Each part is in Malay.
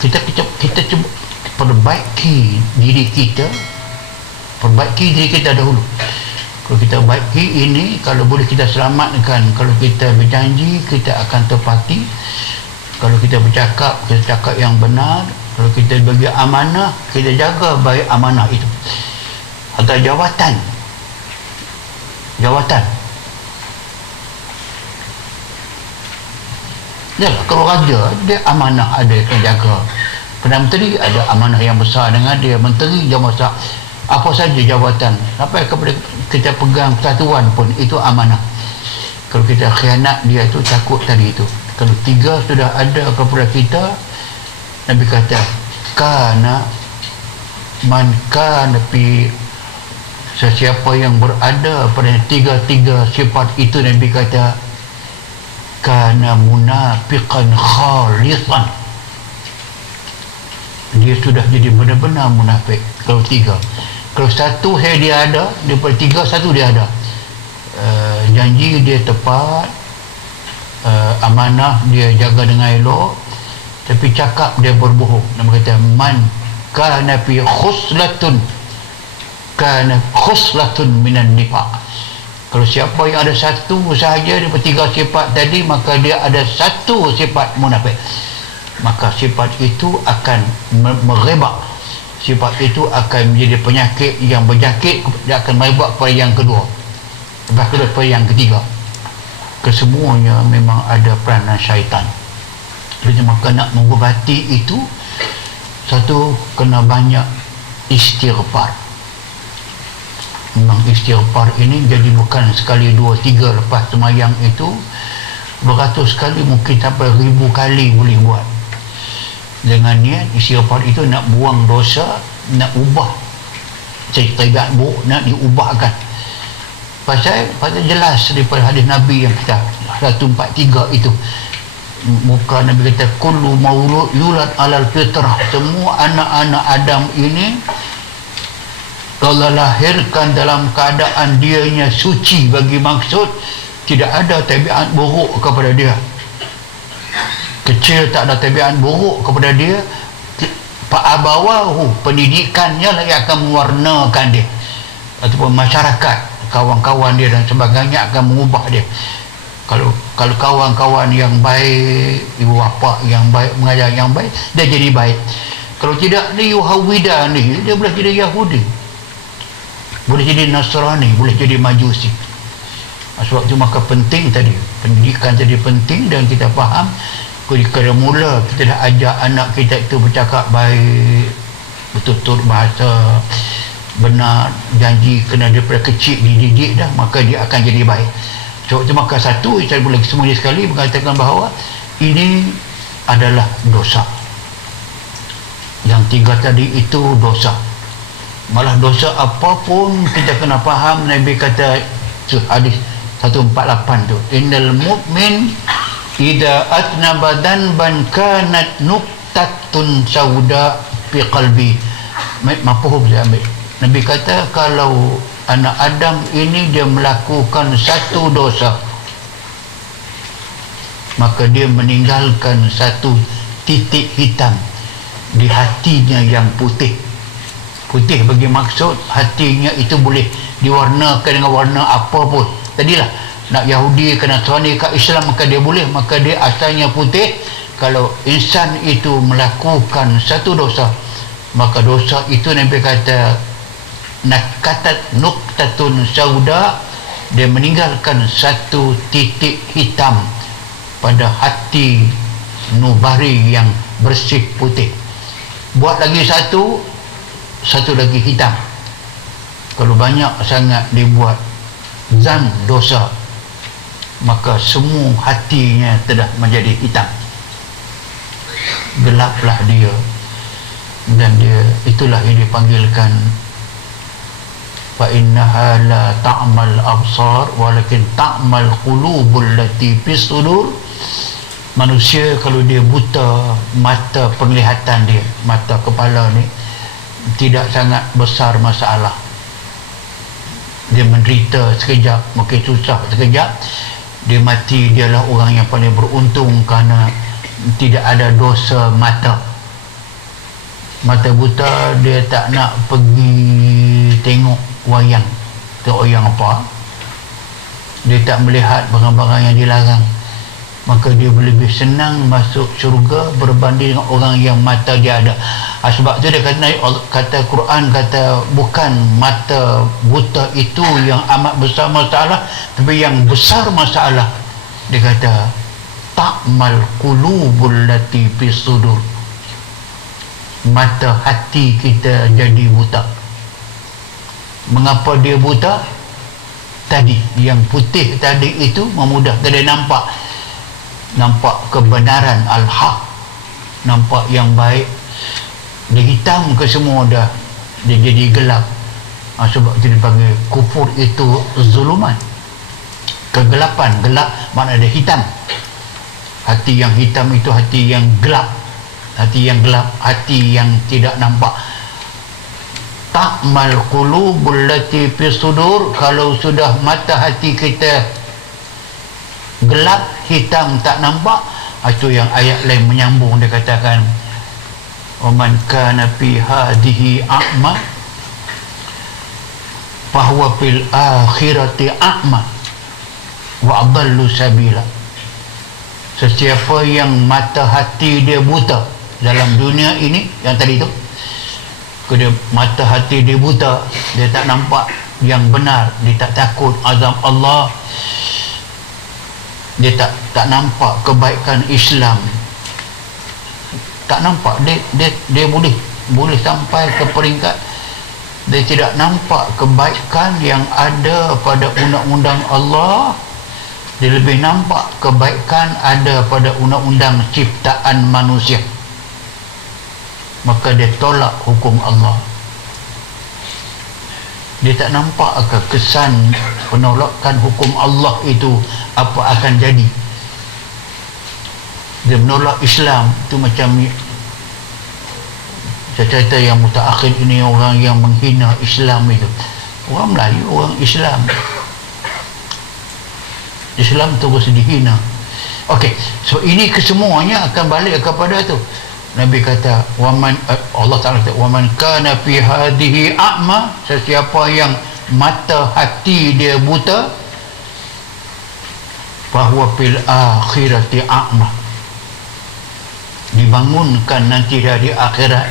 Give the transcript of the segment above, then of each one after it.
kita cuba perbaiki diri kita dahulu. Kalau kita baiki ini, kalau boleh kita selamatkan. Kalau kita berjanji, kita akan tepati. Kalau kita bercakap, kita cakap yang benar. Kalau kita bagi amanah, kita jaga baik amanah itu. Atau jawatan. Yalah, kalau raja, dia amanah ada yang jaga. Perdana Menteri ada amanah yang besar dengan dia. Menteri dia besar. Apa saja jawatan, sampai kepada kita pegang persatuan pun, itu amanah. Kalau kita khianat dia itu, takut tadi itu. Kalau 3 sudah ada kepada kita, Nabi kata kana man kana fi, sesiapa yang berada pada 3 sifat itu, Nabi kata kana munafiqan khalisan, dia sudah jadi benar-benar munafik. Kalau 3, kalau 1 dia ada, daripada 3 1 dia ada. Janji dia tepat, amanah dia jaga dengan elok, tapi cakap dia berbohong. Nama kata man kana fi khuslatun minan nifaq. Kalau siapa yang ada 1 sahaja daripada 3 sifat tadi, maka dia ada 1 sifat munafik. Maka sifat itu akan merebak, sifat itu akan menjadi penyakit yang berjangkit, dia akan merebak pada yang kedua, lepas kedua pada yang ketiga. Kesemuanya memang ada peranan syaitan. Jadi maka nak mengubati itu, satu, kena banyak istighfar. Memang istighfar ini jadi bukan sekali 2 3 lepas semayang itu, beratus kali, mungkin sampai 1000 kali boleh buat. Dengan niat istighfar itu nak buang dosa, nak ubah tabiat buruk, nak diubahkan. Pasal jelas daripada hadis Nabi yang kita 143 itu, muka Nabi kata kullu maulud yulad alal fitrah, semua anak-anak Adam ini Allah lahirkan dalam keadaan dianya suci. Bagi maksud tidak ada tabiat buruk kepada dia, kecil tak ada tabiat buruk kepada dia. Fa'abawahu, pendidikannya lah yang akan mewarnakan dia, ataupun masyarakat, kawan-kawan dia dan sebagainya akan mengubah dia. Kalau kawan-kawan yang baik, ibu bapa yang baik, mengajar yang baik, dia jadi baik. Kalau tidak, dia Yuhawidah ni, dia boleh jadi Yahudi, boleh jadi Nasrani, boleh jadi Majusi. Sebab itu maka penting tadi, pendidikan tadi penting. Dan kita faham ketika mula kita dah ajar anak kita itu bercakap baik, betul-betul bahasa benar, janji kena daripada kecil dididik dah, maka dia akan jadi baik. Sebab itu maka satu, saya boleh semuanya sekali mengatakan bahawa ini adalah dosa. Yang 3 tadi itu dosa. Malah dosa apapun kita kena faham. Nabi kata hadis 148 tu, innal mu'min idza atnaba dhanban kanat nuqtatun sauda fi qalbi. Mafhum saya ambil. Nabi kata kalau anak Adam ini dia melakukan satu dosa, maka dia meninggalkan satu titik hitam di hatinya yang putih. Putih bagi maksud hatinya itu boleh diwarnakan dengan warna apa pun. Tadilah nak Yahudi ke Nasrani ke Islam, maka dia boleh, maka dia asalnya putih. Kalau insan itu melakukan satu dosa, maka dosa itu Nabi kata nakatat nuktatun sauda, dia meninggalkan satu titik hitam pada hati nubari yang bersih putih. Buat lagi satu lagi hitam. Kalau banyak sangat dibuat zan dosa, maka semua hatinya telah menjadi hitam, gelaplah dia. Dan dia itulah yang dipanggilkan fa innaha la ta'mal absar walakin ta'mal qulubul lati fis sudur. Manusia kalau dia buta mata penglihatan dia, mata kepala ni, tidak sangat besar masalah. Dia menderita sekejap, mungkin susah sekejap, dia mati, dialah orang yang paling beruntung kerana tidak ada dosa mata. mata buta dia tak nak pergi tengok wayang, tengok wayang apa, dia tak melihat barang-barang yang dilarang, maka dia lebih senang masuk syurga berbanding dengan orang yang mata dia ada. Sebab tu dia kata Quran kata bukan mata buta itu yang amat besar masalah, tapi yang besar masalah dia kata ta'mal qulubul lati fi sudur, mata hati kita jadi buta. Mengapa dia buta? Tadi yang putih tadi itu memudahkan dia nampak kebenaran al-haq, nampak yang baik. Dia hitam ke semua dah, dia jadi gelap. Sebab itu dipanggil kufur itu zuluman, kegelapan. Gelap makna dia hitam. Hati yang hitam itu hati yang gelap, hati yang gelap, hati yang tidak nampak. Ta'mal qulubul lati fi sudur, kalau sudah mata hati kita gelap, hitam, tak nampak, itu yang ayat lain menyambung. Dia katakan wa man kana fi hadhihi a'ma fahuwa fil akhirati a'ma wa adallu sabila. Sesiapa yang mata hati dia buta dalam dunia ini, yang tadi tu dia mata hati dia buta, dia tak nampak yang benar, dia tak takut azab Allah, dia tak nampak kebaikan Islam, tak nampak, dia boleh sampai ke peringkat dia tidak nampak kebaikan yang ada pada undang-undang Allah, dia lebih nampak kebaikan ada pada undang-undang ciptaan manusia, maka dia tolak hukum Allah. Dia tak nampak ke kesan penolakan hukum Allah itu apa akan jadi. Dia menolak Islam itu macam saya cerita yang mutaakhir ini, orang yang menghina Islam itu, orang Melayu, orang Islam terus dihina. Okey, so ini kesemuanya akan balik kepada tu. Nabi kata Allah Ta'ala kata waman kana fi hadhihi a'ma, sesiapa yang mata hati dia buta, fahuwa fil akhirati a'ma, dibangunkan nanti dari akhirat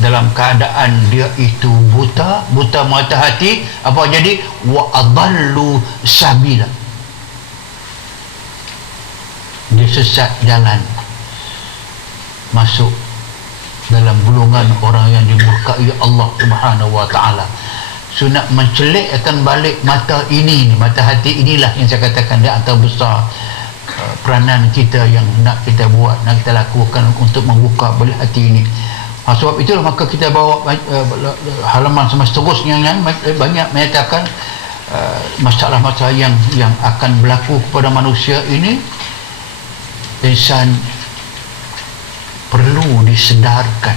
dalam keadaan dia itu buta mata hati. Apa jadi? Wa adallu sabila, dia sesat jalan, masuk dalam golongan orang yang dimurkai Allah Subhanahu wa taala. Sunat mencelik akan balik mata ini, mata hati inilah yang saya katakan dia antara besar peranan kita yang nak kita buat, nak kita lakukan untuk membuka balik hati ini. Sebab itulah maka kita bawa halaman seterusnya yang banyak menyatakan masalah-masalah yang akan berlaku kepada manusia ini. Insan perlu disedarkan,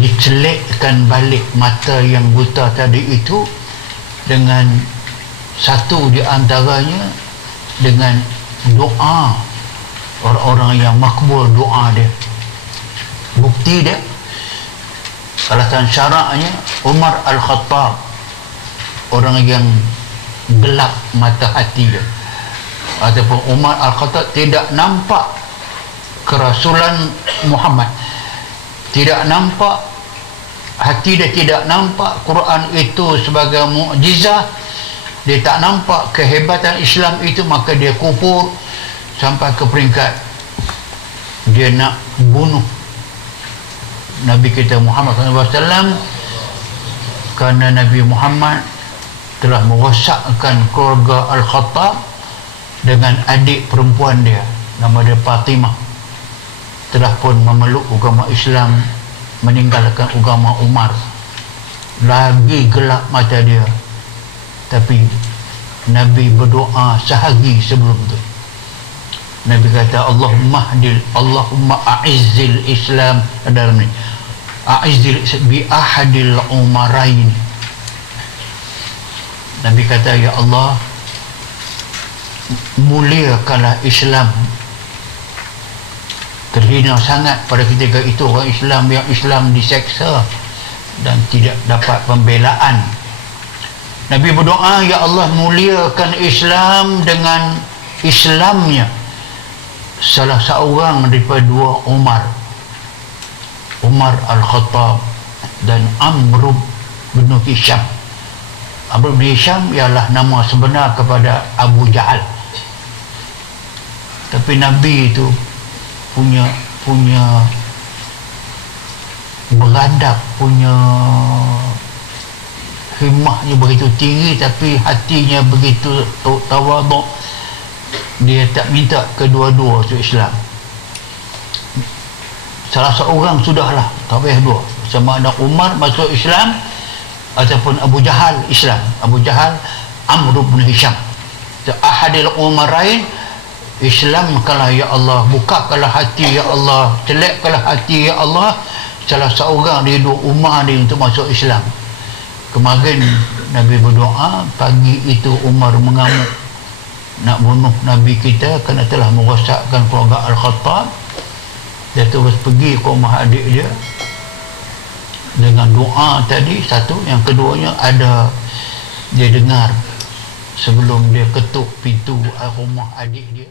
dicelikkan balik mata yang buta tadi itu dengan satu di antaranya dengan doa orang-orang yang makbul doa dia. Bukti dia, alasan syaraknya Umar Al-Khattab, orang yang gelap mata hati dia, ataupun Umar Al-Khattab tidak nampak kerasulan Muhammad, tidak nampak, hati dia tidak nampak Quran itu sebagai mukjizat, dia tak nampak kehebatan Islam itu, maka dia kufur sampai ke peringkat dia nak bunuh Nabi kita Muhammad SAW, kerana Nabi Muhammad telah merosakkan keluarga Al-Khattab dengan adik perempuan dia, nama dia Fatimah, telah pun memeluk agama Islam, meninggalkan agama Umar. Lagi gelap mata dia, tapi Nabi berdoa sehari sebelum tu. Nabi kata Allahumma a'izzil Islam, dalam ni a'izzil bi ahadil umarain. Nabi kata ya Allah, muliakanlah Islam terhina sangat pada ketika itu orang Islam yang Islam diseksa dan tidak dapat pembelaan. Nabi berdoa, ya Allah muliakan Islam dengan Islamnya salah seorang daripada dua Umar Al-Khattab dan Amr bin Hisham. Amr bin Hisham ialah nama sebenar kepada Abu Jahal, tapi Nabi itu punya beradab, punya himmahnya begitu tinggi, tapi hatinya begitu tawaduk. Dia tak minta kedua-dua masuk Islam. Salah seorang sudahlah, tak payah dua, sama ada Umar masuk Islam ataupun Abu Jahal Islam. Abu Jahal, Amr bin Hisham, ahadil Umarain, Islamkanlah ya Allah, bukakanlah hati ya Allah, celakkanlah hati ya Allah salah seorang dari dua Umar ni untuk masuk Islam. Kemarin Nabi berdoa, pagi itu Umar mengamuk nak bunuh Nabi kita kerana telah merosakkan keluarga Al-Khattab. Dia terus pergi ke rumah adik dia dengan doa tadi satu. Yang keduanya ada dia dengar sebelum dia ketuk pintu rumah adik dia,